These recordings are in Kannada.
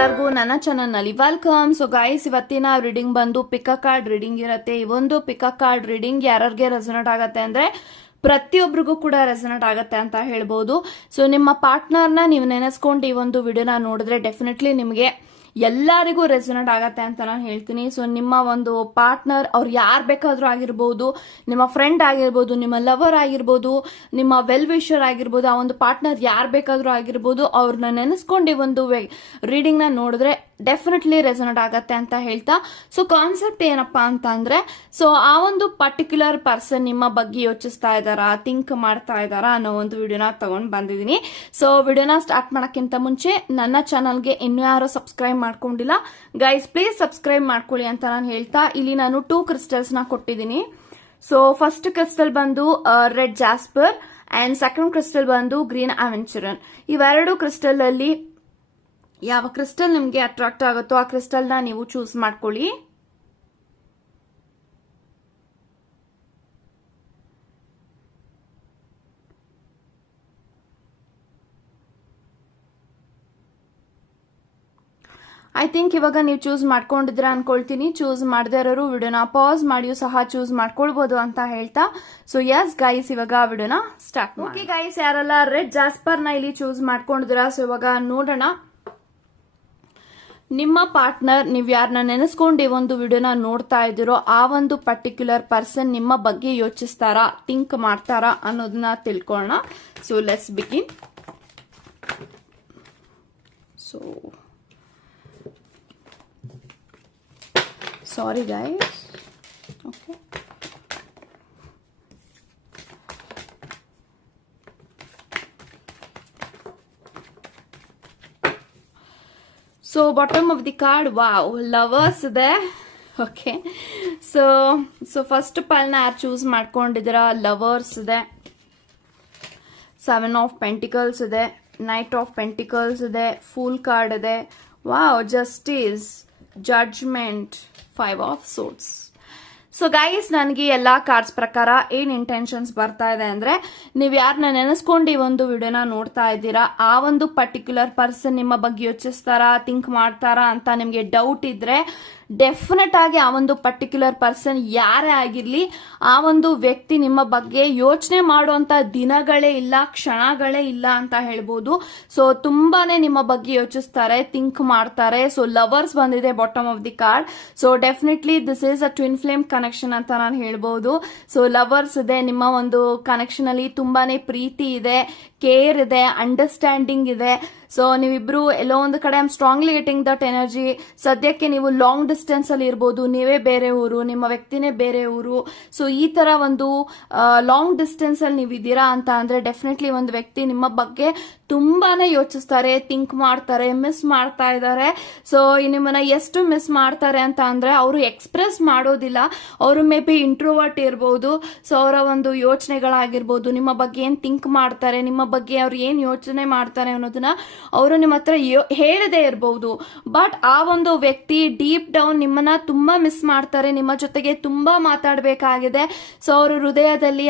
ಎಲ್ಲರಿಗೂ ನನ್ನ ಚಾನಲ್ನಲ್ಲಿ ವೆಲ್ಕಮ್. ಸೊ ಗೈಸ್ ಇವತ್ತಿನ ರೀಡಿಂಗ್ ಬಂದು ಪಿಕ ಕಾರ್ಡ್ ರೀಡಿಂಗ್ ಇರುತ್ತೆ. ಈ ಒಂದು ಪಿಕ ಕಾರ್ಡ್ ರೀಡಿಂಗ್ ಯಾರಿಗೆ ರೆಸನೇಟ್ ಆಗತ್ತೆ ಅಂದ್ರೆ ಪ್ರತಿಯೊಬ್ಬರಿಗೂ ಕೂಡ ರೆಸನೇಟ್ ಆಗತ್ತೆ ಅಂತ ಹೇಳ್ಬೋದು. ಸೊ ನಿಮ್ಮ ಪಾರ್ಟ್ನರ್ನ ನೀವು ನೆನೆಸ್ಕೊಂಡು ಈ ಒಂದು ವಿಡಿಯೋನ ನೋಡಿದ್ರೆ ಡೆಫಿನೆಟ್ಲಿ ನಿಮಗೆ ಎಲ್ಲರಿಗೂ ರೆಸೊನೇಟ್ ಆಗತ್ತೆ ಅಂತ ನಾನು ಹೇಳ್ತೀನಿ. ಸೊ ನಿಮ್ಮ ಒಂದು ಪಾರ್ಟ್ನರ್ ಅವ್ರು ಯಾರು ಬೇಕಾದರೂ ಆಗಿರ್ಬೋದು, ನಿಮ್ಮ ಫ್ರೆಂಡ್ ಆಗಿರ್ಬೋದು, ನಿಮ್ಮ ಲವರ್ ಆಗಿರ್ಬೋದು, ನಿಮ್ಮ ವೆಲ್ ವಿಷರ್ ಆಗಿರ್ಬೋದು, ಆ ಒಂದು ಪಾರ್ಟ್ನರ್ ಯಾರು ಬೇಕಾದರೂ ಆಗಿರ್ಬೋದು ಅವ್ರನ್ನ ನೆನೆಸ್ಕೊಂಡು ಒಂದು ರೀಡಿಂಗ್ನ ನೋಡಿದ್ರೆ ಡೆಫಿನೆಟ್ಲಿ ರೆಸೊನೇಟ್ ಆಗತ್ತೆ ಅಂತ ಹೇಳ್ತಾ. ಸೊ ಕಾನ್ಸೆಪ್ಟ್ ಏನಪ್ಪ ಅಂತ ಅಂದ್ರೆ ಸೊ ಆ ಒಂದು ಪರ್ಟಿಕ್ಯುಲರ್ ಪರ್ಸನ್ ನಿಮ್ಮ ಬಗ್ಗೆ ಯೋಚಿಸ್ತಾ ಇದ್ದಾರಾ ಥಿಂಕ್ ಮಾಡ್ತಾ ಇದ್ದಾರಾ ಅನ್ನೋ ಒಂದು ವಿಡಿಯೋನ ತಗೊಂಡ್ ಬಂದಿದ್ದೀನಿ. ಸೊ ವಿಡಿಯೋನ ಸ್ಟಾರ್ಟ್ ಮಾಡೋಕ್ಕಿಂತ ಮುಂಚೆ ನನ್ನ ಚಾನಲ್ಗೆ ಇನ್ನೂ ಯಾರು ಸಬ್ಸ್ಕ್ರೈಬ್ ಮಾಡ್ಕೊಂಡಿಲ್ಲ. ಗೈಸ್ ಪ್ಲೀಸ್ ಸಬ್ಸ್ಕ್ರೈಬ್ ಮಾಡ್ಕೊಳ್ಳಿ ಅಂತ ನಾನು ಹೇಳ್ತಾ, ಇಲ್ಲಿ ನಾನು ಟೂ ಕ್ರಿಸ್ಟಲ್ಸ್ನ ಕೊಟ್ಟಿದ್ದೀನಿ. ಸೊ ಫಸ್ಟ್ ಕ್ರಿಸ್ಟಲ್ ಬಂದು red jasper and second crystal ಬಂದು ಗ್ರೀನ್ ಅವೆಂಚುರನ್ ಇವೆರಡು ಕ್ರಿಸ್ಟಲ್ ಅಲ್ಲಿ ಯಾವ ಕ್ರಿಸ್ಟಲ್ ನಿಮಗೆ ಅಟ್ರಾಕ್ಟ್ ಆಗುತ್ತೋ ಆ ಕ್ರಿಸ್ಟಲ್ನ ನೀವು ಚೂಸ್ ಮಾಡ್ಕೊಳ್ಳಿ. ಐ ಥಿಂಕ್ ಇವಾಗ ನೀವು ಚೂಸ್ ಮಾಡ್ಕೊಂಡಿದ್ರ ಅನ್ಕೊಳ್ತೀನಿ. ಚೂಸ್ ಮಾಡದೇ ಇರೋರು ವಿಡಿಯೋನ ಪಾಸ್ ಮಾಡಿಯೂ ಸಹ ಚೂಸ್ ಮಾಡ್ಕೊಳ್ಬೋದು ಅಂತ ಹೇಳ್ತಾ. ಸೊ ಎಸ್ ಗೈಸ್ ಇವಾಗ ವಿಡಿಯೋನ ಸ್ಟಾರ್ಟ್ ಓಕೆ ಗೈಸ್ ಯಾರೆಲ್ಲ ರೆಡ್ ಜಾಸ್ಪರ್ನ ಇಲ್ಲಿ ಚೂಸ್ ಮಾಡ್ಕೊಂಡಿದ್ರ ಸೊ ಇವಾಗ ನೋಡೋಣ. ನಿಮ್ಮ ಪಾರ್ಟ್ನರ್ ನೀವು ಯಾರನ್ನ ನೆನೆಸ್ಕೊಂಡು ಈ ಒಂದು ವಿಡಿಯೋನ ನೋಡ್ತಾ ಇದ್ದೀರೋ, ಆ ಒಂದು ಪರ್ಟಿಕ್ಯುಲರ್ ಪರ್ಸನ್ ನಿಮ್ಮ ಬಗ್ಗೆ ಯೋಚಿಸ್ತಾರಾ ಥಿಂಕ್ ಮಾಡ್ತಾರಾ ಅನ್ನೋದನ್ನ ತಿಳ್ಕೊಳ್ಳೋಣ. So let's begin so sorry, guys. Okay. So bottom of the card wow lovers ಇದೆ ಓಕೆ ಸೊ ಸೊ ಫಸ್ಟ್ ಪಲ್ನ ಯಾರು ಚೂಸ್ ಮಾಡ್ಕೊಂಡಿದ್ದೀರಾ ಲವರ್ಸ್ ಇದೆ ಸೆವೆನ್ ಆಫ್ ಪೆಂಟಿಕಲ್ಸ್ ಇದೆ ನೈಟ್ ಆಫ್ ಪೆಂಟಿಕಲ್ಸ್ ಇದೆ ಫುಲ್ ಕಾರ್ಡ್ ಇದೆ wow justice judgment five of swords so guys ನನಗೆ ಎಲ್ಲ ಕಾರ್ಡ್ಸ್ ಪ್ರಕಾರ ಏನು ಇಂಟೆನ್ಷನ್ಸ್ ಬರ್ತಾ ಇದೆ ಅಂದರೆ, ನೀವು ಯಾರನ್ನ ನೆನೆಸ್ಕೊಂಡು ಈ ಒಂದು ವಿಡಿಯೋನ ನೋಡ್ತಾ ಇದ್ದೀರಾ, ಆ ಒಂದು ಪರ್ಟಿಕ್ಯುಲರ್ ಪರ್ಸನ್ ನಿಮ್ಮ ಬಗ್ಗೆ ಯೋಚಿಸ್ತಾರಾ ಥಿಂಕ್ ಮಾಡ್ತಾರಾ ಅಂತ ನಿಮಗೆ ಡೌಟ್ ಇದ್ರೆ ಡೆಫಿನೆಟ್ ಆಗಿ ಆ ಒಂದು ಪರ್ಟಿಕ್ಯುಲರ್ ಪರ್ಸನ್ ಯಾರೇ ಆಗಿರಲಿ, ಆ ಒಂದು ವ್ಯಕ್ತಿ ನಿಮ್ಮ ಬಗ್ಗೆ ಯೋಚನೆ ಮಾಡುವಂತ ದಿನಗಳೇ ಇಲ್ಲ, ಕ್ಷಣಗಳೇ ಇಲ್ಲ ಅಂತ ಹೇಳ್ಬೋದು. ಸೊ ತುಂಬಾನೇ ನಿಮ್ಮ ಬಗ್ಗೆ ಯೋಚಿಸ್ತಾರೆ ಥಿಂಕ್ ಮಾಡ್ತಾರೆ. ಸೊ ಲವರ್ಸ್ ಬಂದಿದೆ bottom of the card so definitely this is a twin flame connection ಅಂತ ನಾನು ಹೇಳ್ಬೋದು. ಸೊ ಲವರ್ಸ್ ಇದೆ, ನಿಮ್ಮ ಒಂದು ಕನೆಕ್ಷನ್ ಅಲ್ಲಿ ತುಂಬಾನೇ ಪ್ರೀತಿ ಇದೆ. ಕೇರ್ ಇದೆ ಅಂಡರ್ಸ್ಟ್ಯಾಂಡಿಂಗ್ ಇದೆ. ಸೊ ನೀವಿಬ್ರು ಎಲ್ಲೋ ಒಂದು ಕಡೆ I'm strongly getting that energy ಸದ್ಯಕ್ಕೆ ನೀವು ಲಾಂಗ್ ಡಿಸ್ಟೆನ್ಸ್ ಅಲ್ಲಿ ಇರ್ಬೋದು, ನೀವೇ ಬೇರೆ ಊರು, ನಿಮ್ಮ ವ್ಯಕ್ತಿನೇ ಬೇರೆ ಊರು. ಸೊ ಈ ತರ ಒಂದು ಲಾಂಗ್ ಡಿಸ್ಟೆನ್ಸ್ ಅಲ್ಲಿ ನೀವು ಇದ್ದೀರಾ ಅಂತ ಅಂದ್ರೆ ಡೆಫಿನೆಟ್ಲಿ ಒಂದು ವ್ಯಕ್ತಿ ನಿಮ್ಮ ಬಗ್ಗೆ ತುಂಬಾನೇ ಯೋಚಿಸ್ತಾರೆ ಥಿಂಕ್ ಮಾಡ್ತಾರೆ ಮಿಸ್ ಮಾಡ್ತಾ ಇದ್ದಾರೆ. ಸೊ ನಿಮ್ಮನ್ನ ಎಷ್ಟು ಮಿಸ್ ಮಾಡ್ತಾರೆ ಅಂತ ಅಂದ್ರೆ ಅವರು ಎಕ್ಸ್ಪ್ರೆಸ್ ಮಾಡೋದಿಲ್ಲ. ಅವರು ಮೇ ಬಿ ಇಂಟ್ರೋವರ್ಟ್ ಇರ್ಬೋದು. ಸೊ ಅವರ ಒಂದು ಯೋಚನೆಗಳಾಗಿರ್ಬೋದು, ನಿಮ್ಮ ಬಗ್ಗೆ ಏನ್ ಥಿಂಕ್ ಮಾಡ್ತಾರೆ, ನಿಮ್ಮ ಬಗ್ಗೆ ಅವ್ರು ಏನು ಯೋಚನೆ ಮಾಡ್ತಾರೆ ಅನ್ನೋದನ್ನ ಅವರು ನಿಮ್ಮ ಹತ್ರ ಹೇಳದೇ ಇರಬಹುದು ಬಟ್ ಆ ಒಂದು ವ್ಯಕ್ತಿ ಡೀಪ್ ಡೌನ್ ನಿಮ್ಮನ್ನ ತುಂಬಾ ಮಿಸ್ ಮಾಡ್ತಾರೆ, ನಿಮ್ಮ ಜೊತೆಗೆ ತುಂಬಾ ಮಾತಾಡಬೇಕಾಗಿದೆ. ಸೊ ಅವರು ಹೃದಯದಲ್ಲಿ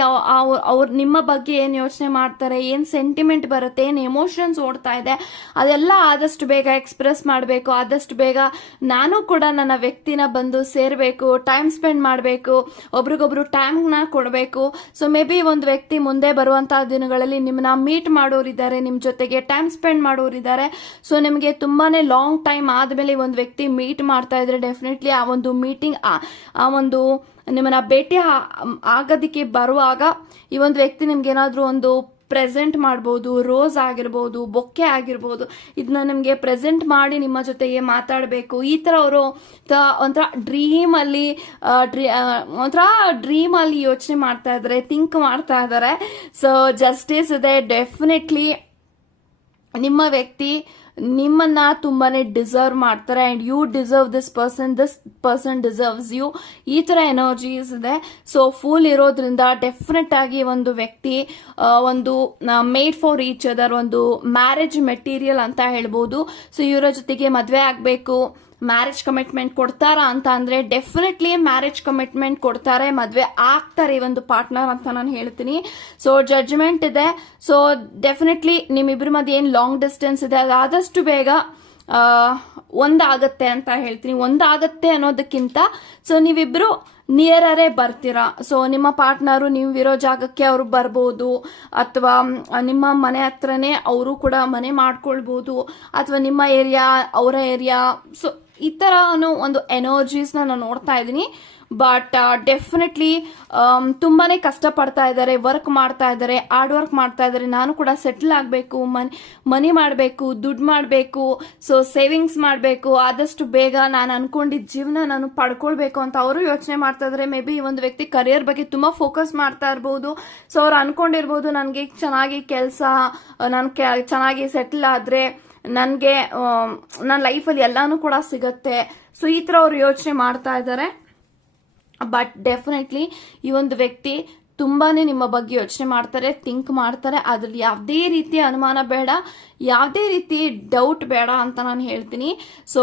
ಅವ್ರ ನಿಮ್ಮ ಬಗ್ಗೆ ಏನು ಯೋಚನೆ ಮಾಡ್ತಾರೆ, ಏನು ಸೆಂಟಿಮೆಂಟ್ ಬರುತ್ತೆ, ಏನು ಎಮೋಷನ್ಸ್ ಓಡ್ತಾ ಇದೆ, ಅದೆಲ್ಲ ಆದಷ್ಟು ಬೇಗ ಎಕ್ಸ್ಪ್ರೆಸ್ ಮಾಡಬೇಕು. ಆದಷ್ಟು ಬೇಗ ನಾನು ಕೂಡ ನನ್ನ ವ್ಯಕ್ತಿನ ಬಂದು ಸೇರಬೇಕು ಟೈಮ್ ಸ್ಪೆಂಡ್ ಮಾಡಬೇಕು, ಒಬ್ರಿಗೊಬ್ರು ಟೈಮ್ನ ಕೊಡಬೇಕು. ಸೊ ಮೇ ಬಿ ಒಂದು ವ್ಯಕ್ತಿ ಮುಂದೆ ಬರುವಂತಹ ದಿನಗಳಲ್ಲಿ ನಿಮ್ಮನ್ನ ಮೀಟ್ ಮಾಡೋರಿದ್ದಾರೆ ನಿಮ್ಮ ಜೊತೆಗೆ ಟೈಮ್ ಸ್ಪೆಂಡ್ ಮಾಡೋರಿದ್ದಾರೆ ಸೊ ನಿಮಗೆ ತುಂಬಾನೇ ಲಾಂಗ್ ಟೈಮ್ ಆದಮೇಲೆ ಒಂದು ವ್ಯಕ್ತಿ ಮೀಟ್ ಮಾಡ್ತಾ ಇದ್ರೆ ಡೆಫಿನೆಟ್ಲಿ ಆ ಒಂದು ಮೀಟಿಂಗ್ ಆ ಒಂದು ನಿಮ್ಮನ್ನ ಭೇಟಿ ಆಗೋದಕ್ಕೆ ಬರುವಾಗ ಈ ಒಂದು ವ್ಯಕ್ತಿ ನಿಮ್ಗೆ ಏನಾದರೂ ಒಂದು ಪ್ರೆಸೆಂಟ್ ಮಾಡ್ಬೋದು, ರೋಸ್ ಆಗಿರ್ಬೋದು, ಬೊಕ್ಕೆ ಆಗಿರ್ಬೋದು ಇದನ್ನ ನಿಮಗೆ ಪ್ರೆಸೆಂಟ್ ಮಾಡಿ ನಿಮ್ಮ ಜೊತೆಗೆ ಮಾತಾಡಬೇಕು. ಈ ಥರ ಅವರು ಒಂಥರ ಡ್ರೀಮ್ ಅಲ್ಲಿ ಡ್ರೀ ಒಂಥರ ಡ್ರೀಮ್ ಅಲ್ಲಿ ಯೋಚನೆ ಮಾಡ್ತಾ ಇದ್ದಾರೆ ಥಿಂಕ್ ಮಾಡ್ತಾ ಇದ್ದಾರೆ ಸೊ ಜಸ್ಟಿಸ್ ಇದೆ ಡೆಫಿನೆಟ್ಲಿ ನಿಮ್ಮ ವ್ಯಕ್ತಿ ನಿಮ್ಮನ್ನ ತುಂಬಾನೇ ಡಿಸರ್ವ್ ಮಾಡ್ತಾರೆ and you deserve this person this person deserves you ಈ ತರ ಎನರ್ಜೀಸ್ ಇದೆ. ಸೊ ಫುಲ್ ಇರೋದ್ರಿಂದ ಡೆಫಿನೆಟ್ ಆಗಿ ಒಂದು ವ್ಯಕ್ತಿ ಒಂದು ಮೇಡ್ ಫಾರ್ ಈಚ್ ಅದರ್ ಒಂದು ಮ್ಯಾರೇಜ್ ಮೆಟೀರಿಯಲ್ ಅಂತ ಹೇಳ್ಬೋದು. ಸೊ ಇವರ ಜೊತೆಗೆ ಮದ್ವೆ ಆಗ್ಬೇಕು. ಮ್ಯಾರೇಜ್ ಕಮಿಟ್ಮೆಂಟ್ ಕೊಡ್ತಾರಾ ಅಂತ ಅಂದ್ರೆ ಡೆಫಿನೆಟ್ಲಿ ಮ್ಯಾರೇಜ್ ಕಮಿಟ್ಮೆಂಟ್ ಕೊಡ್ತಾರೆ, ಮದ್ವೆ ಆಗ್ತಾರೆ ಈ ಒಂದು ಪಾರ್ಟ್ನರ್ ಅಂತ ನಾನು ಹೇಳ್ತೀನಿ. ಸೊ ಜಡ್ಜ್ಮೆಂಟ್ ಇದೆ. ಸೊ ಡೆಫಿನೆಟ್ಲಿ ನಿಮ್ಮಿಬ್ಬರ ಮಧ್ಯೆ ಏನು ಲಾಂಗ್ ಡಿಸ್ಟೆನ್ಸ್ ಇದೆ, ಅದಾದಷ್ಟು ಬೇಗ ಒಂದಾಗತ್ತೆ ಅಂತ ಹೇಳ್ತೀನಿ. ಒಂದಾಗತ್ತೆ ಅನ್ನೋದಕ್ಕಿಂತ ಸೊ ನೀವಿಬ್ರು ನಿಯರರೇ ಬರ್ತೀರಾ. ಸೊ ನಿಮ್ಮ ಪಾರ್ಟ್ನರು ನೀವು ಇರೋ ಜಾಗಕ್ಕೆ ಅವರು ಬರ್ಬೋದು, ಅಥವಾ, ನಿಮ್ಮ ಮನೆ ಹತ್ರನೇ ಅವರು ಕೂಡ ಮನೆ ಮಾಡ್ಕೊಳ್ಬೋದು, ಅಥವಾ ನಿಮ್ಮ ಏರಿಯಾ ಅವರ ಏರಿಯಾ ಸೊ ಈ ತರ ಒಂದು ಎನರ್ಜೀಸ್ನ ನಾನು ನೋಡ್ತಾ ಇದ್ದೀನಿ. ಬಟ್ ಡೆಫಿನೆಟ್ಲಿ ತುಂಬಾನೇ ಕಷ್ಟಪಡ್ತಾ ಇದ್ದಾರೆ ವರ್ಕ್ ಮಾಡ್ತಾ ಇದ್ದಾರೆ ಹಾರ್ಡ್ ವರ್ಕ್ ಮಾಡ್ತಾ ಇದ್ದಾರೆ. ನಾನು ಕೂಡ ಸೆಟ್ಲ್ ಆಗಬೇಕು, ಮನಿ ಮನಿ ಮಾಡಬೇಕು, ದುಡ್ಡು ಮಾಡಬೇಕು ಸೊ ಸೇವಿಂಗ್ಸ್ ಮಾಡಬೇಕು. ಆದಷ್ಟು ಬೇಗ ನಾನು ಅನ್ಕೊಂಡಿದ್ದ ಜೀವನ ನಾನು ಪಡ್ಕೊಳ್ಬೇಕು ಅಂತ ಅವರು ಯೋಚನೆ ಮಾಡ್ತಾ ಇದ್ದಾರೆ ಮೇ ಬಿ ಒಂದು ವ್ಯಕ್ತಿ ಕರಿಯರ್ ಬಗ್ಗೆ ತುಂಬಾ ಫೋಕಸ್ ಮಾಡ್ತಾ ಇರ್ಬೋದು. ಸೊ ಅವ್ರು ಅನ್ಕೊಂಡಿರ್ಬೋದು, ನನಗೆ ಚೆನ್ನಾಗಿ ಕೆಲಸ, ನಾನು ಚೆನ್ನಾಗಿ ಸೆಟ್ಲ್ ಆದ್ರೆ. ನನಗೆ ನನ್ನ ಲೈಫಲ್ಲಿ ಎಲ್ಲಾನು ಕೂಡ ಸಿಗತ್ತೆ. ಸೊ ಈ ತರ ಅವ್ರು ಯೋಚನೆ ಮಾಡ್ತಾ ಇದ್ದಾರೆ. ಬಟ್ ಡೆಫಿನೆಟ್ಲಿ ಈ ಒಂದು ವ್ಯಕ್ತಿ ತುಂಬಾನೇ ನಿಮ್ಮ ಬಗ್ಗೆ ಯೋಚನೆ ಮಾಡ್ತಾರೆ ಥಿಂಕ್ ಮಾಡ್ತಾರೆ. ಅದ್ರಲ್ಲಿ ಯಾವುದೇ ರೀತಿ ಅನುಮಾನ ಬೇಡ, ಯಾವುದೇ ರೀತಿ ಡೌಟ್ ಬೇಡ ಅಂತ ನಾನು ಹೇಳ್ತೀನಿ. ಸೊ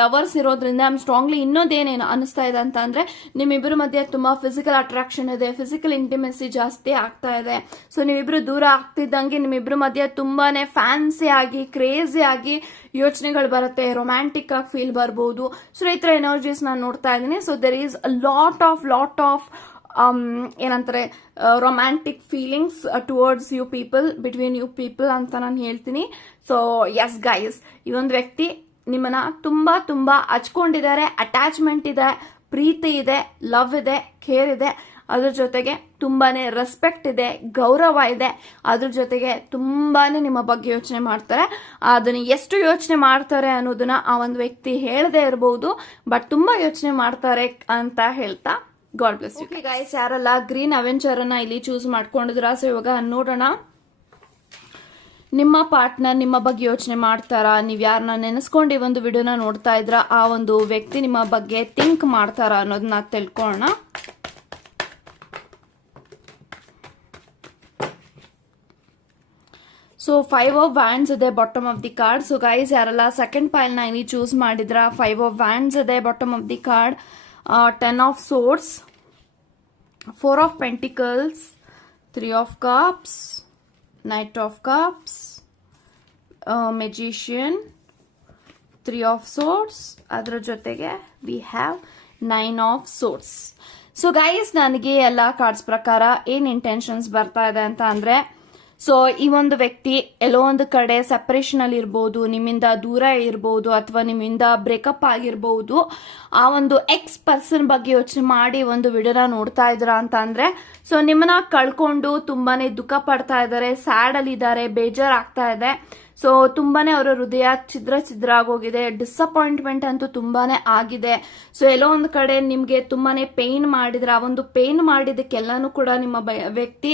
ಲವರ್ಸ್ ಇರೋದ್ರಿಂದ ಐಮ್ ಸ್ಟ್ರಾಂಗ್ಲಿ ಇನ್ನೊಂದೇನೇನು ಅನಿಸ್ತಾ ಇದೆ ಅಂತ ಅಂದ್ರೆ ನಿಮ್ಮಿಬ್ಬರ ಮಧ್ಯೆ ತುಂಬಾ ಫಿಸಿಕಲ್ ಅಟ್ರಾಕ್ಷನ್ ಇದೆ ಫಿಸಿಕಲ್ ಇಂಟಿಮೆಸಿ ಜಾಸ್ತಿ ಆಗ್ತಾ ಇದೆ. ಸೊ ನೀವಿಬ್ರು ದೂರ ಆಗ್ತಿದ್ದಂಗೆ ನಿಮ್ಮಿಬ್ಬರ ಮಧ್ಯೆ ತುಂಬಾನೇ ಫ್ಯಾನ್ಸಿ ಆಗಿ ಕ್ರೇಜಿ ಆಗಿ ಯೋಚನೆಗಳು ಬರುತ್ತೆ. ರೊಮ್ಯಾಂಟಿಕ್ ಆಗಿ ಫೀಲ್ ಬರ್ಬೋದು. ಸೊ ಈ ತರ ಎನರ್ಜೀಸ್ ನಾನು ನೋಡ್ತಾ ಇದ್ದೀನಿ. So there is lot of lot of ಏನಂತಾರೆ romantic feelings towards you people between you people ಅಂತ ನಾನು ಹೇಳ್ತೀನಿ. ಸೊ ಎಸ್ ಗೈಸ್ ಒಂದು ವ್ಯಕ್ತಿ ನಿಮ್ಮನ್ನ ತುಂಬಾ ತುಂಬಾ ಹಚ್ಕೊಂಡಿದ್ದಾರೆ. ಅಟ್ಯಾಚ್ಮೆಂಟ್ ಇದೆ, ಪ್ರೀತಿ ಇದೆ ಲವ್ ಇದೆ ಕೇರ್ ಇದೆ. ಅದ್ರ ಜೊತೆಗೆ ತುಂಬಾನೇ ರೆಸ್ಪೆಕ್ಟ್ ಇದೆ, ಗೌರವ ಇದೆ. ಅದ್ರ ಜೊತೆಗೆ ತುಂಬಾನೇ ನಿಮ್ಮ ಬಗ್ಗೆ ಯೋಚನೆ ಮಾಡ್ತಾರೆ. ಅದನ್ನ ಎಷ್ಟು ಯೋಚನೆ ಮಾಡ್ತಾರೆ ಅನ್ನೋದನ್ನ ಆ ಒಂದು ವ್ಯಕ್ತಿ ಹೇಳದೇ ಇರಬಹುದು ಬಟ್ ತುಂಬಾ ಯೋಚನೆ ಮಾಡ್ತಾರೆ ಅಂತ ಹೇಳ್ತಾ ಗಾಡ್ ಬ್ಲೆಸ್ ಯು ಗೈಸ್ ಯಾರಲ್ಲ ಗ್ರೀನ್ ಅವೆಂಚರ್ ಅನ್ನ ಇಲ್ಲಿ ಚೂಸ್ ಮಾಡ್ಕೊಂಡಿದ್ರ ಸೊ ಇವಾಗ ನೋಡೋಣ. ನಿಮ್ಮ ಪಾರ್ಟ್ನರ್ ನಿಮ್ಮ ಬಗ್ಗೆ ಯೋಚನೆ ಮಾಡ್ತಾರಾ? ನೀವು ಯಾರನ್ನ ನೆನೆಸ್ಕೊಂಡು ಈ ಒಂದು ವಿಡಿಯೋನ ನೋಡ್ತಾ ಇದ್ರ ಆ ಒಂದು ವ್ಯಕ್ತಿ ನಿಮ್ಮ ಬಗ್ಗೆ ಥಿಂಕ್ ಮಾಡ್ತಾರ ಅನ್ನೋದನ್ನ ತಿಳ್ಕೊಳ್ಳೋಣ. ಸೊ ಫೈವ್ ಆಫ್ ವ್ಯಾಂಡ್ಸ್ ಇದೆ bottom of the card so guys ಯಾರಲ್ಲ ಸೆಕೆಂಡ್ ಪೈಲ್ನ ಇಲ್ಲಿ ಚೂಸ್ ಮಾಡಿದ್ರ ಫೈವ್ ಆಫ್ ವ್ಯಾಂಡ್ಸ್ ಇದೆ bottom of the card ten of swords four of pentacles three of cups knight of cups magician three of swords ಅದರ ಜೊತೆಗೆ we have nine of swords so guys ನನಗೆ ಎಲ್ಲ ಕಾರ್ಡ್ಸ್ ಪ್ರಕಾರ ಏನ್ ಇಂಟೆನ್ಷನ್ಸ್ ಬರ್ತಾ ಇದೆ ಅಂತ ಅಂದ್ರೆ ಸೊ ಈ ಒಂದು ವ್ಯಕ್ತಿ ಎಲ್ಲೋ ಒಂದು ಕಡೆ ಸೆಪರೇಷನ್ ಅಲ್ಲಿ ಇರ್ಬೋದು, ನಿಮ್ಮಿಂದ ದೂರ ಇರ್ಬೋದು ಅಥವಾ ನಿಮ್ಮಿಂದ ಬ್ರೇಕಪ್ ಆಗಿರ್ಬೋದು, ಆ ಒಂದು ಎಕ್ಸ್ ಪರ್ಸನ್ ಬಗ್ಗೆ ಯೋಚನೆ ಮಾಡಿ ಒಂದು ವಿಡಿಯೋನ ನೋಡ್ತಾ ಇದ್ರ ಅಂತ ಅಂದ್ರೆ ಸೊ ನಿಮ್ಮನ್ನ ಕಳ್ಕೊಂಡು ತುಂಬಾನೇ ದುಃಖ ಪಡ್ತಾ ಇದ್ದಾರೆ ಸ್ಯಾಡ್ ಅಲ್ಲಿ ಇದ್ದಾರೆ, ಬೇಜಾರ್ ಆಗ್ತಾ ಇದೆ. ಸೊ ತುಂಬಾನೇ ಅವರ ಹೃದಯ ಛಿದ್ರ ಛಿದ್ರ ಆಗೋಗಿದೆ. ಡಿಸಪಾಯಿಂಟ್ಮೆಂಟ್ ಅಂತೂ ತುಂಬಾನೇ ಆಗಿದೆ. ಸೊ ಎಲ್ಲೋ ಒಂದು ಕಡೆ ನಿಮ್ಗೆ ತುಂಬಾನೇ ಪೇನ್ ಮಾಡಿದ್ರೆ, ಆ ಒಂದು ಪೇನ್ ಮಾಡಿದಕ್ಕೆಲ್ಲಾನು ಕೂಡ ನಿಮ್ಮ ವ್ಯಕ್ತಿ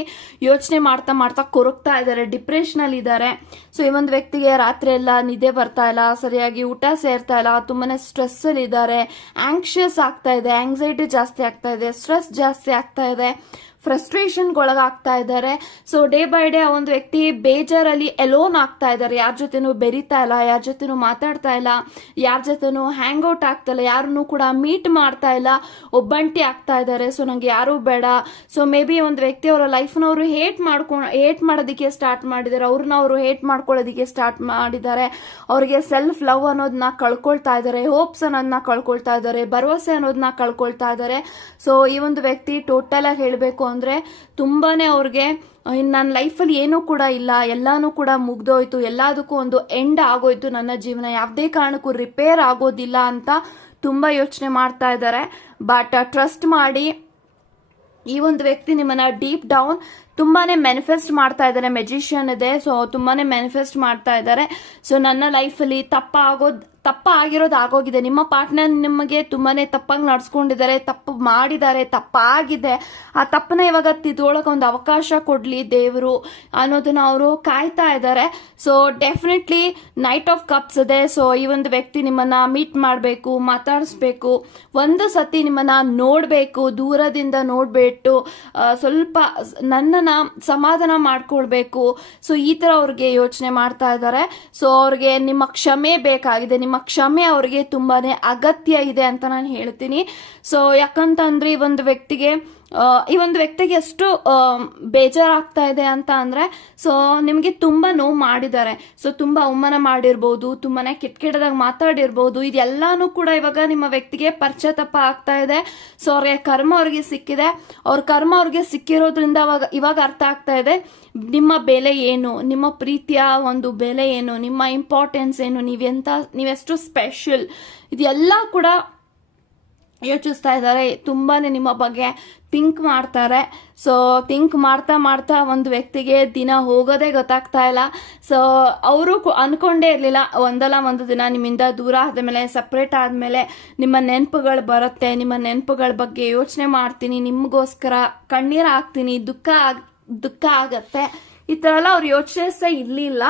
ಯೋಚನೆ ಮಾಡ್ತಾ ಮಾಡ್ತಾ ಕೊರಗ್ತಾ ಇದ್ದಾರೆ ಡಿಪ್ರೆಷನ್ ಅಲ್ಲಿ ಇದ್ದಾರೆ. ಸೊ ಈ ಒಂದು ವ್ಯಕ್ತಿಗೆ ರಾತ್ರಿ ಎಲ್ಲ ನಿದ್ದೆ ಬರ್ತಾ ಇಲ್ಲ, ಸರಿಯಾಗಿ ಊಟ ಸೇರ್ತಾ ಇಲ್ಲ, ತುಂಬಾನೇ ಸ್ಟ್ರೆಸ್ ಅಲ್ಲಿ ಇದ್ದಾರೆ. ಆಂಕ್ಷಿಯಸ್ ಆಗ್ತಾ ಇದೆ ಆಂಗ್ಸೈಟಿ ಜಾಸ್ತಿ ಆಗ್ತಾ ಇದೆ ಸ್ಟ್ರೆಸ್ ಜಾಸ್ತಿ ಆಗ್ತಾ ಇದೆ. ಫ್ರಸ್ಟ್ರೇಷನ್ಗೊಳಗಾಗ್ತಾ ಇದ್ದಾರೆ. ಸೊ ಡೇ ಬೈ ಡೇ ಒಂದು ವ್ಯಕ್ತಿ ಬೇಜಾರಲ್ಲಿ ಎಲೋನ್ ಆಗ್ತಾ ಇದ್ದಾರೆ. ಯಾರ ಜೊತೆನೂ ಬೆರಿತಾ ಇಲ್ಲ, ಯಾರ ಜೊತೆನೂ ಮಾತಾಡ್ತಾ ಇಲ್ಲ, ಯಾರ ಜೊತೆನೂ ಹ್ಯಾಂಗ್ ಔಟ್ ಆಗ್ತಾ ಇಲ್ಲ, ಯಾರನ್ನೂ ಕೂಡ ಮೀಟ್ ಮಾಡ್ತಾ ಇಲ್ಲ, ಒಬ್ಬಂಟಿ ಆಗ್ತಾ ಇದ್ದಾರೆ. ಸೊ ನಂಗೆ ಯಾರೂ ಬೇಡ. ಸೊ ಮೇ ಬಿ ಒಂದು ವ್ಯಕ್ತಿ ಅವರ ಲೈಫ್ನ ಅವರು ಹೇಟ್ ಮಾಡ್ಕೊಂಡು ಹೇಟ್ ಮಾಡೋದಕ್ಕೆ ಸ್ಟಾರ್ಟ್ ಮಾಡಿದ್ದಾರೆ. ಅವ್ರನ್ನ ಅವರು ಹೇಟ್ ಮಾಡ್ಕೊಳ್ಳೋದಕ್ಕೆ ಸ್ಟಾರ್ಟ್ ಮಾಡಿದ್ದಾರೆ. ಅವರಿಗೆ ಸೆಲ್ಫ್ ಲವ್ ಅನ್ನೋದನ್ನ ಕಳ್ಕೊಳ್ತಾ ಇದ್ದಾರೆ. ಹೋಪ್ಸ್ ಅನ್ನೋದನ್ನ ಕಳ್ಕೊಳ್ತಾ ಇದ್ದಾರೆ. ಭರವಸೆ ಅನ್ನೋದನ್ನ ಕಳ್ಕೊಳ್ತಾ ಇದ್ದಾರೆ. ಸೊ ಈ ಒಂದು ವ್ಯಕ್ತಿ ಟೋಟಲ್ ಆಗಿ ಹೇಳಬೇಕು ಅಂದ್ರೆ ತುಂಬಾನೇ ಅವ್ರಿಗೆ ನನ್ನ ಲೈಫಲ್ಲಿ ಏನೂ ಕೂಡ ಇಲ್ಲ, ಎಲ್ಲಾನು ಕೂಡ ಮುಗ್ದೋಯ್ತು, ಎಲ್ಲದಕ್ಕೂ ಒಂದು ಎಂಡ್ ಆಗೋಯ್ತು ನನ್ನ ಜೀವನ, ಯಾವುದೇ ಕಾರಣಕ್ಕೂ ರಿಪೇರ್ ಆಗೋದಿಲ್ಲ ಅಂತ ತುಂಬಾ ಯೋಚನೆ ಮಾಡ್ತಾ ಇದ್ದಾರೆ ಬಟ್ ಟ್ರಸ್ಟ್ ಮಾಡಿ ಈ ಒಂದು ವ್ಯಕ್ತಿ ನಿಮ್ಮನ್ನ ಡೀಪ್ ಡೌನ್ ತುಂಬಾನೇ ಮ್ಯಾನಿಫೆಸ್ಟ್ ಮಾಡ್ತಾ ಇದ್ದಾರೆ ಮೆಜಿಷಿಯನ್ ಇದೆ ಸೊ ತುಂಬಾನೇ ಮ್ಯಾನಿಫೆಸ್ಟ್ ಮಾಡ್ತಾ ಇದ್ದಾರೆ ಸೊ ನನ್ನ ಲೈಫಲ್ಲಿ ತಪ್ಪ ಆಗೋದ್ ತಪ್ಪ ಆಗಿರೋದು ಆಗೋಗಿದೆ ನಿಮ್ಮ ಪಾರ್ಟ್ನರ್ ನಿಮಗೆ ತುಂಬಾನೇ ತಪ್ಪಾಗಿ ನಡ್ಸ್ಕೊಂಡಿದ್ದಾರೆ, ತಪ್ಪು ಮಾಡಿದ್ದಾರೆ, ತಪ್ಪಾಗಿದೆ. ಆ ತಪ್ಪನ್ನ ಇವಾಗ ತಿದ್ಕೊಳ್ಳೋಕೆ ಒಂದು ಅವಕಾಶ ಕೊಡ್ಲಿ ದೇವರು ಅನ್ನೋದನ್ನ ಅವರು ಕಾಯ್ತಾ ಇದ್ದಾರೆ. So definitely knight of cups ಇದೆ. ಸೊ ಈ ಒಂದು ವ್ಯಕ್ತಿ ನಿಮ್ಮನ್ನ ಮೀಟ್ ಮಾಡಬೇಕು, ಮಾತಾಡಿಸ್ಬೇಕು. ಒಂದು ಸತಿ ನಿಮ್ಮನ್ನ ನೋಡಬೇಕು, ದೂರದಿಂದ ನೋಡ್ಬಿಟ್ಟು ಸ್ವಲ್ಪ ನನ್ನನ್ನ ಸಮಾಧಾನ ಮಾಡ್ಕೊಳ್ಬೇಕು. ಸೊ ಈ ತರ ಅವ್ರಿಗೆ ಯೋಚನೆ ಮಾಡ್ತಾ ಇದ್ದಾರೆ. ಸೊ ಅವ್ರಿಗೆ ನಿಮ್ಮ ಕ್ಷಮೆ ಬೇಕಾಗಿದೆ. ನಿಮ್ಮ ಕ್ಷಮೆ ಅವ್ರಿಗೆ ತುಂಬಾನೇ ಅಗತ್ಯ ಇದೆ ಅಂತ ನಾನು ಹೇಳ್ತೀನಿ. ಸೊ ಯಾಕಂತಂದ್ರೆ ಈ ಒಂದು ವ್ಯಕ್ತಿಗೆ ಈ ಒಂದು ವ್ಯಕ್ತಿಗೆ ಎಷ್ಟು ಬೇಜಾರಾಗ್ತಾ ಇದೆ ಅಂತ ಅಂದ್ರೆ, ಸೊ ನಿಮಗೆ ತುಂಬಾ ನೋವು ಮಾಡಿದ್ದಾರೆ. ಸೊ ತುಂಬಾ ಅವಮಾನ ಮಾಡಿರ್ಬೋದು, ತುಂಬಾನೇ ಕೆಟ್ಟ ಕೆಟ್ಟದಾಗ ಮಾತಾಡಿರ್ಬೋದು, ಇದೆಲ್ಲಾನು ಕೂಡ ಇವಾಗ ನಿಮ್ಮ ವ್ಯಕ್ತಿಗೆ ಪಶ್ಚಾತ್ತಾಪ ಆಗ್ತಾ ಇದೆ. ಸೊ ಅವ್ರಿಗೆ ಕರ್ಮ ಅವ್ರಿಗೆ ಸಿಕ್ಕಿದೆ. ಅವ್ರ ಕರ್ಮ ಅವ್ರಿಗೆ ಸಿಕ್ಕಿರೋದ್ರಿಂದ ಅವಾಗ, ಇವಾಗ ಅರ್ಥ ಆಗ್ತಾ ಇದೆ. ನಿಮ್ಮ ಬೆಲೆ ಏನು? ನಿಮ್ಮ ಪ್ರೀತಿಯ ಒಂದು ಬೆಲೆ ಏನು? ನಿಮ್ಮ ಇಂಪಾರ್ಟೆನ್ಸ್ ಏನು? ನೀವೆಂತ, ನೀವೆಷ್ಟು ಸ್ಪೆಷಲ್ ಇದೆಲ್ಲ ಕೂಡ ಯೋಚಿಸ್ತಾ ಇದ್ದಾರೆ. ತುಂಬಾ ನಿಮ್ಮ ಬಗ್ಗೆ ಥಿಂಕ್ ಮಾಡ್ತಾರೆ. ಸೊ ಥಿಂಕ್ ಮಾಡ್ತಾ ಮಾಡ್ತಾ ಒಂದು ವ್ಯಕ್ತಿಗೆ ದಿನ ಹೋಗೋದೇ ಗೊತ್ತಾಗ್ತಾ ಇಲ್ಲ. ಸೊ ಅವರು ಅನ್ಕೊಂಡೇ ಇರಲಿಲ್ಲ. ಒಂದಲ್ಲ ಒಂದು ದಿನ ನಿಮ್ಮಿಂದ ದೂರ ಆದಮೇಲೆ ಸಪ್ರೇಟ್ ಆದಮೇಲೆ ನಿಮ್ಮ ನೆನಪುಗಳು ಬರುತ್ತೆ. ನಿಮ್ಮ ನೆನಪುಗಳ ಬಗ್ಗೆ ಯೋಚನೆ ಮಾಡ್ತೀನಿ. ನಿಮಗೋಸ್ಕರ ಕಣ್ಣೀರು ಹಾಕ್ತೀನಿ. ದುಃಖ ಆಗ್, ದುಃಖ ಆಗತ್ತೆ. ಈ ತರ ಎಲ್ಲ ಅವ್ರು ಯೋಚಿಸೇ ಇರ್ಲಿಲ್ಲ.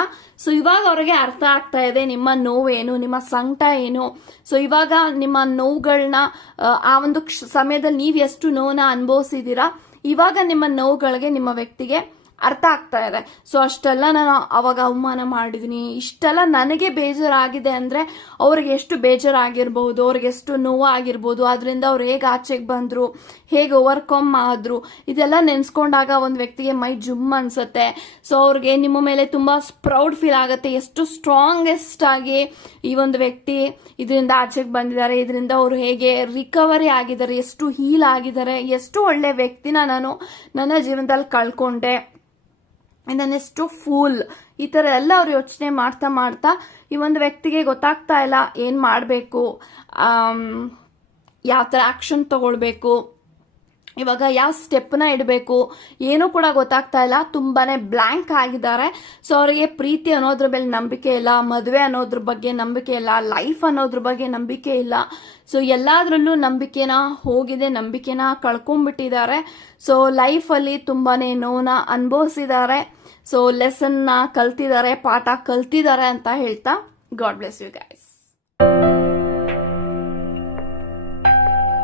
ಸೊ ಇವಾಗ ಅವ್ರಿಗೆ ಅರ್ಥ ಆಗ್ತಾ ಇದೆ ನಿಮ್ಮ ನೋವೇನು, ನಿಮ್ಮ ಸಂಕಟ ಏನು. ಸೊ ಇವಾಗ ನಿಮ್ಮ ನೋವುಗಳನ್ನ ಆ ಒಂದು ಸಮಯದಲ್ಲಿ ನೀವು ಎಷ್ಟು ನೋವನ್ನ ಅನುಭವಿಸಿದೀರಾ, ಇವಾಗ ನಿಮ್ಮ ನೋವುಗಳಿಗೆ ನಿಮ್ಮ ವ್ಯಕ್ತಿಗೆ ಅರ್ಥ ಆಗ್ತಾ ಇದೆ. ಸೊ ಅಷ್ಟೆಲ್ಲ ನಾನು ಅವಾಗ ಅವಮಾನ ಮಾಡಿದೀನಿ. ಇಷ್ಟೆಲ್ಲ ನನಗೆ ಬೇಜಾರಾಗಿದೆ ಅಂದ್ರೆ ಅವ್ರಿಗೆ ಎಷ್ಟು ಬೇಜಾರಾಗಿರ್ಬೋದು ಅವ್ರಿಗೆ ಎಷ್ಟು ನೋವು ಆಗಿರ್ಬೋದು ಅದರಿಂದ ಅವ್ರು ಹೇಗೆ ಆಚೆಗೆ ಬಂದ್ರು, ಹೇಗೆ ಓವರ್ಕಮ್ ಆದ್ರು, ಇದೆಲ್ಲ ನೆನೆಸ್ಕೊಂಡಾಗ ಒಂದು ವ್ಯಕ್ತಿಗೆ ಮೈ ಜುಮ್ ಅನ್ಸುತ್ತೆ. ಸೊ ಅವ್ರಿಗೆ ನಿಮ್ಮ ಮೇಲೆ ತುಂಬಾ ಪ್ರೌಡ್ ಫೀಲ್ ಆಗುತ್ತೆ. ಎಷ್ಟು ಸ್ಟ್ರಾಂಗೆಸ್ಟ್ ಆಗಿ ಈ ಒಂದು ವ್ಯಕ್ತಿ ಇದರಿಂದ ಆಚೆಗೆ ಬಂದಿದ್ದಾರೆ, ಇದರಿಂದ ಅವರು ಹೇಗೆ ರಿಕವರಿ ಆಗಿದ್ದಾರೆ, ಎಷ್ಟು ಹೀಲ್ ಆಗಿದ್ದಾರೆ, ಎಷ್ಟು ಒಳ್ಳೆ ವ್ಯಕ್ತಿನ ನಾನು ನನ್ನ ಜೀವನದಲ್ಲಿ ಕಳ್ಕೊಂಡೆ. ನಾನೆಷ್ಟು ಫೂಲ್ ಈ ಥರ ಎಲ್ಲ ಅವ್ರು ಯೋಚನೆ ಮಾಡ್ತಾ ಮಾಡ್ತಾ ಈ ಒಂದು ವ್ಯಕ್ತಿಗೆ ಗೊತ್ತಾಗ್ತಾ ಇಲ್ಲ ಏನು ಮಾಡಬೇಕು ಯಾವ ಥರ ಆ್ಯಕ್ಷನ್ ತಗೊಳ್ಬೇಕು ಇವಾಗ ಯಾವ ಸ್ಟೆಪ್ನ ಇಡಬೇಕು ಏನೂ ಕೂಡ ಗೊತ್ತಾಗ್ತಾ ಇಲ್ಲ. ತುಂಬಾನೇ ಬ್ಲ್ಯಾಂಕ್ ಆಗಿದ್ದಾರೆ. ಸೊ ಅವರಿಗೆ ಪ್ರೀತಿ ಅನ್ನೋದ್ರ ಮೇಲೆ ನಂಬಿಕೆ ಇಲ್ಲ, ಮದುವೆ ಅನ್ನೋದ್ರ ಬಗ್ಗೆ ನಂಬಿಕೆ ಇಲ್ಲ ಲೈಫ್ ಅನ್ನೋದ್ರ ಬಗ್ಗೆ ನಂಬಿಕೆ ಇಲ್ಲ. ಸೊ ಎಲ್ಲಾದ್ರಲ್ಲೂ ನಂಬಿಕೆನ ಹೋಗಿದೆ, ನಂಬಿಕೆನ ಕಳ್ಕೊಂಡ್ಬಿಟ್ಟಿದ್ದಾರೆ. ಸೊ ಲೈಫಲ್ಲಿ ತುಂಬಾನೇ ನೋವನ್ನ ಅನುಭವಿಸಿದ್ದಾರೆ. ಸೊ ಲೆಸನ್ನ ಕಲ್ತಿದ್ದಾರೆ, ಪಾಠ ಕಲ್ತಿದ್ದಾರೆ ಅಂತ ಹೇಳ್ತಾ ಗಾಡ್ ಬ್ಲೆಸ್ ಯು ಗೈಸ್